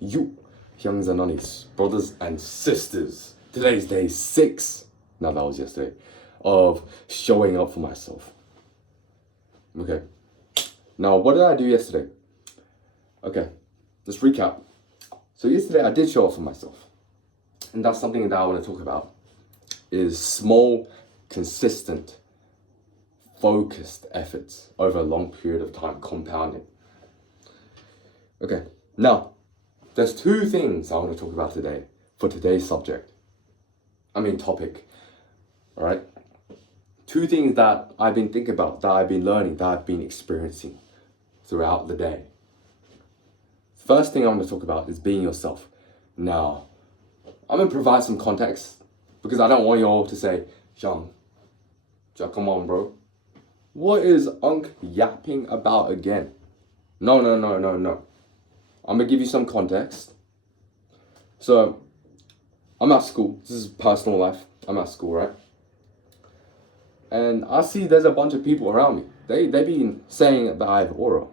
You, youngs and nonnies, brothers and sisters. Today's day 6. No, that was yesterday. Of showing up for myself. Okay. Now, what did I do yesterday? Okay, let's recap. So yesterday I did show up for myself. And that's something that I want to talk about. Is small, consistent, focused efforts over a long period of time compounding. Okay, now, there's 2 things I want to talk about today for today's topic. All right? 2 things that I've been thinking about, that I've been learning, that I've been experiencing throughout the day. First thing I want to talk about is being yourself. Now, I'm going to provide some context because I don't want you all to say, Xiang, come on, bro. What is Unk yapping about again? No. I'm going to give you some context. So, I'm at school. This is personal life. I'm at school, right? And I see there's a bunch of people around me. They've been saying that I have aura.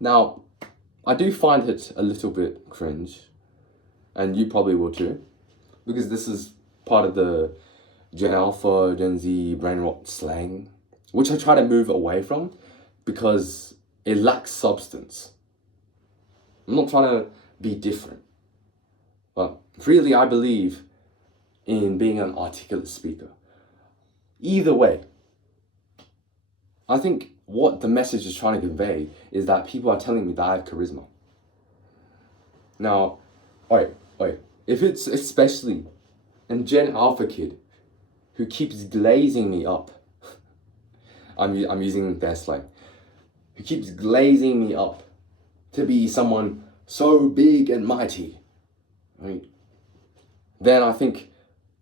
Now, I do find it a little bit cringe. And you probably will too. Because this is part of the Gen Alpha, Gen Z brain rot slang. Which I try to move away from. Because it lacks substance. I'm not trying to be different. But really, I believe in being an articulate speaker. Either way, I think what the message is trying to convey is that people are telling me that I have charisma. Now, wait. If it's especially a Gen Alpha kid who keeps glazing me up, I'm using their slang, who keeps glazing me up to be someone so big and mighty, right? Then I think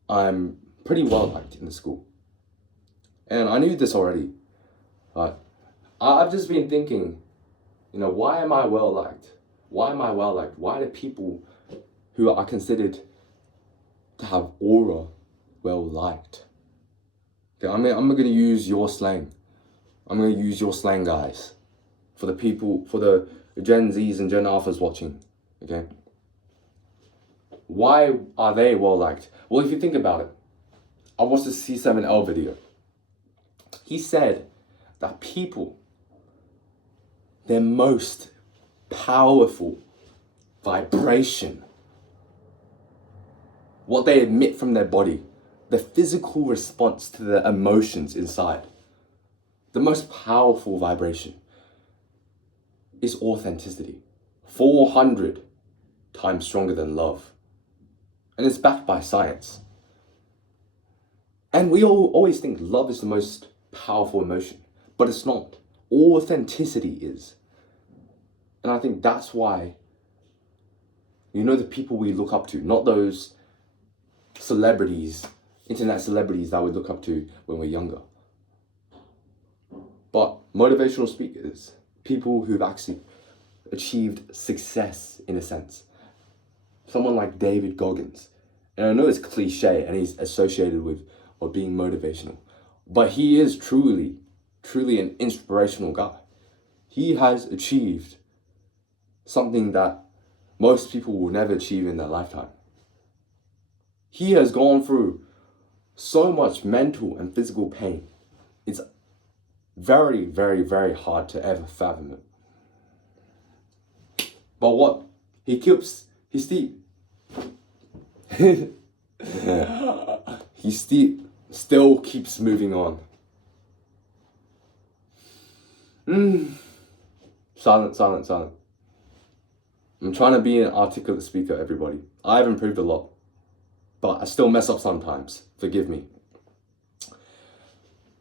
I'm pretty well liked in the school. And I knew this already, but I've just been thinking, why am I well liked? Why am I well liked? Why do people who are considered to have aura well liked? Okay, I'm going to use your slang. I'm going to use your slang, guys, for the people, for the Gen Zs and Gen Alphas watching, okay? Why are they well liked? Well, if you think about it, I watched the C7L video. He said that people, their most powerful vibration, what they emit from their body, the physical response to the emotions inside, the most powerful vibration is authenticity. 400 times stronger than love. And it's backed by science. And we all always think love is the most powerful emotion, but it's not. Authenticity is. And I think that's why, the people we look up to, not those celebrities, internet celebrities that we look up to when we're younger, but motivational speakers, people who've actually achieved success in a sense. Someone like David Goggins. And I know it's cliche and he's associated with being motivational, but he is truly an inspirational guy. He has achieved something that most people will never achieve in their lifetime. He has gone through so much mental and physical pain. It's very, very, very hard to ever fathom it. But what? He still keeps moving on. Silent. I'm trying to be an articulate speaker, everybody. I've improved a lot, but I still mess up sometimes. Forgive me.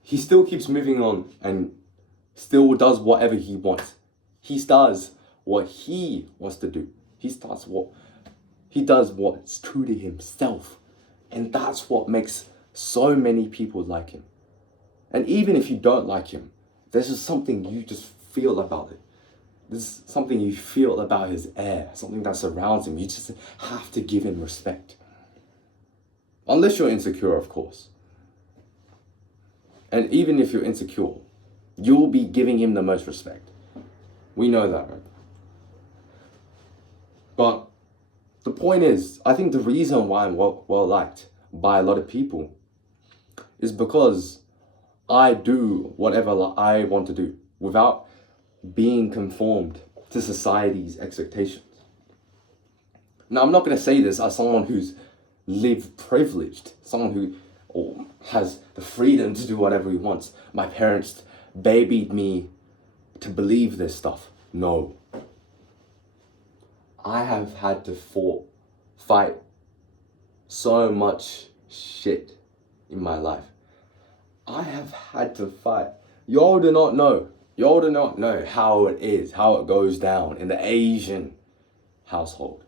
He still keeps moving on and still does whatever he wants. He does what he wants to do. He does what's true to himself. And that's what makes so many people like him. And even if you don't like him, there's just something you just feel about it. There's something you feel about his air, something that surrounds him. You just have to give him respect. Unless you're insecure, of course. And even if you're insecure, you'll be giving him the most respect. We know that, right? But the point is, I think the reason why I'm well liked by a lot of people is because I do whatever I want to do without being conformed to society's expectations. Now, I'm not going to say this as someone who's lived privileged, someone who has the freedom to do whatever he wants. My parents babied me to believe this stuff. No. I have had to fight so much shit in my life. I have had to fight. Y'all do not know. Y'all do not know how it is, how it goes down in the Asian household.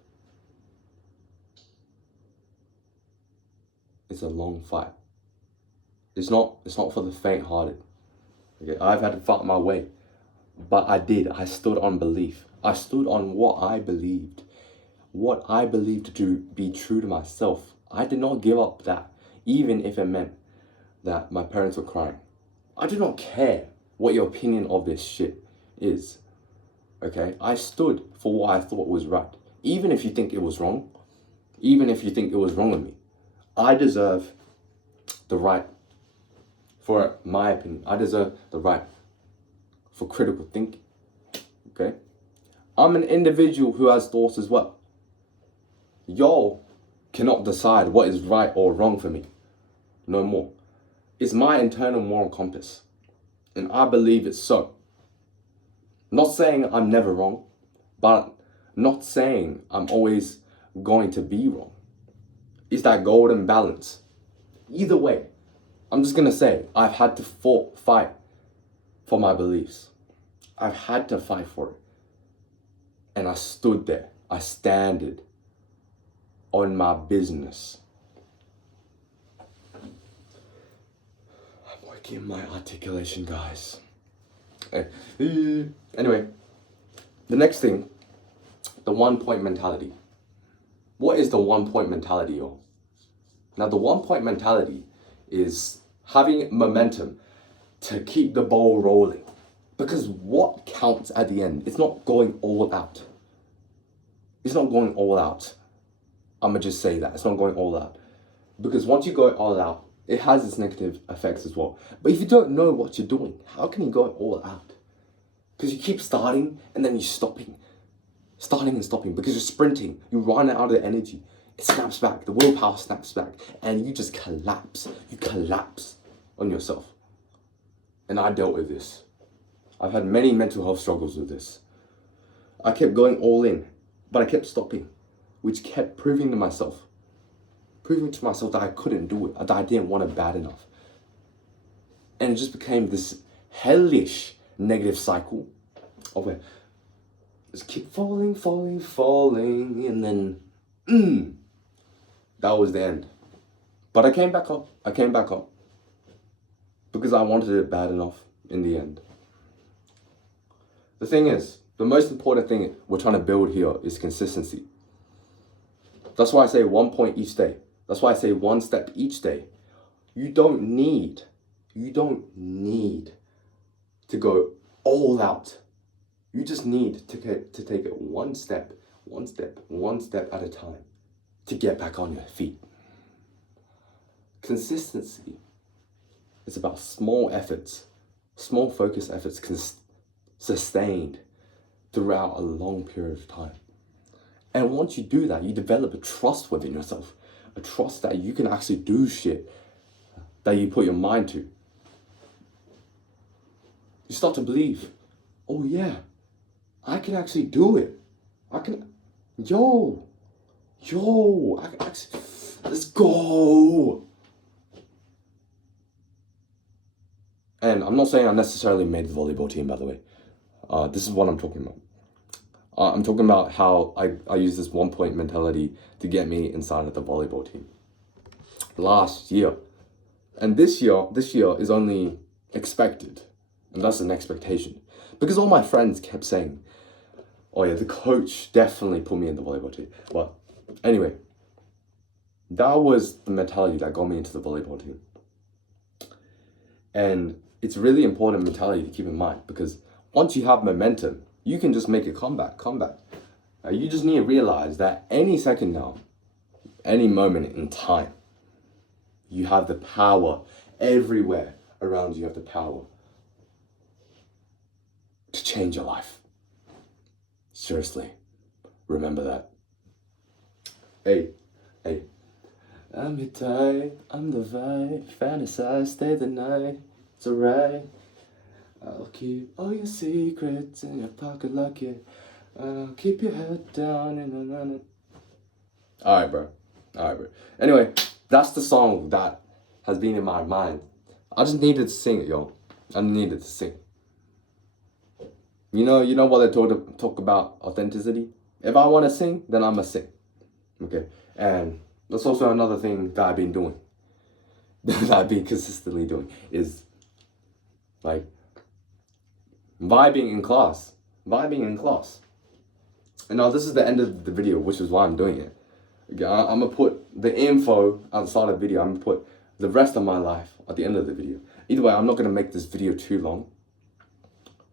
It's a long fight. It's not for the faint-hearted. Okay, I've had to fight my way, but I did. I stood on belief. I stood on what I believed to be true to myself. I did not give up that, even if it meant that my parents were crying. I do not care what your opinion of this shit is. Okay, I stood for what I thought was right, even if you think it was wrong, even if you think it was wrong of me. I deserve the right for my opinion. I deserve the right for critical thinking. Okay? I'm an individual who has thoughts as well. Y'all cannot decide what is right or wrong for me. No more. It's my internal moral compass. And I believe it's so. Not saying I'm never wrong, but not saying I'm always going to be wrong. It's that golden balance. Either way, I'm just gonna say, I've had to fight for my beliefs. I've had to fight for it. And I stood there. I standed on my business. I'm working my articulation, guys. Anyway, the next thing, the 1 point mentality. What is the 1 point mentality, y'all? Now, the 1 point mentality is having momentum to keep the ball rolling. Because what counts at the end? It's not going all out. It's not going all out. I'm going to just say that. It's not going all out. Because once you go all out, it has its negative effects as well. But if you don't know what you're doing, how can you go all out? Because you keep starting and then you're stopping. Starting and stopping because you're sprinting. You run out of the energy. It snaps back. The willpower snaps back. And you just collapse. You collapse on yourself. And I dealt with this. I've had many mental health struggles with this. I kept going all in, but I kept stopping, which kept proving to myself that I couldn't do it, that I didn't want it bad enough. And it just became this hellish negative cycle of where just keep falling, and then, that was the end. But I came back up. Because I wanted it bad enough in the end. The thing is, the most important thing we're trying to build here is consistency. That's why I say 1 point each day. That's why I say 1 step each day. You don't need to go all out. You just need to take it 1 step at a time to get back on your feet. Consistency is about small efforts, small focused efforts sustained throughout a long period of time. And once you do that, you develop a trust within yourself, a trust that you can actually do shit that you put your mind to. You start to believe, oh yeah, I can actually do it. I can actually, let's go. And I'm not saying I necessarily made the volleyball team, by the way. This is what I'm talking about. I'm talking about how I use this 1 point mentality to get me inside of the volleyball team. Last year. And this year is only expected. And that's an expectation. Because all my friends kept saying, oh yeah, the coach definitely put me in the volleyball team. But anyway, that was the mentality that got me into the volleyball team. And it's really important mentality to keep in mind because once you have momentum, you can just make a comeback. You just need to realize that any second now, any moment in time, you have the power everywhere around you. You have the power to change your life. Seriously, remember that. Hey. I'm your type, I'm the vibe, fantasize, stay the night, it's alright. I'll keep all your secrets in your pocket like it. I'll keep your head down and Alright, bro. Anyway, that's the song that has been in my mind. I just needed to sing it, yo. I needed to sing. You know what they talk about authenticity? If I want to sing, then I'ma sing. Okay? And that's also another thing that I've been doing. That I've been consistently doing is like vibing in class. And now this is the end of the video, which is why I'm doing it. Okay, I'm gonna put the info at the start of the video. I'm gonna put the rest of my life at the end of the video. Either way, I'm not gonna make this video too long.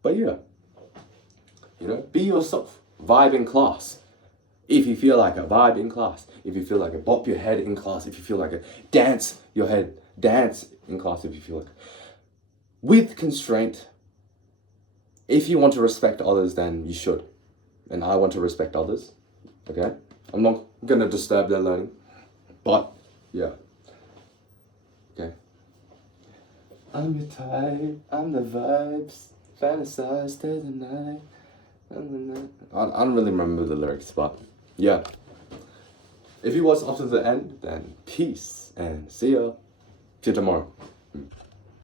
But yeah, be yourself. Vibe in class. If you feel like a vibe in class, if you feel like a bop your head in class, if you feel like a dance in class, if you feel like, with constraint. If you want to respect others, then you should. And I want to respect others, okay? I'm not gonna disturb their learning, but yeah, okay. I'm your type, I'm the vibes, fantasize, stay the night. I don't really remember the lyrics, but yeah. If you watched up to the end, then peace and see you tomorrow.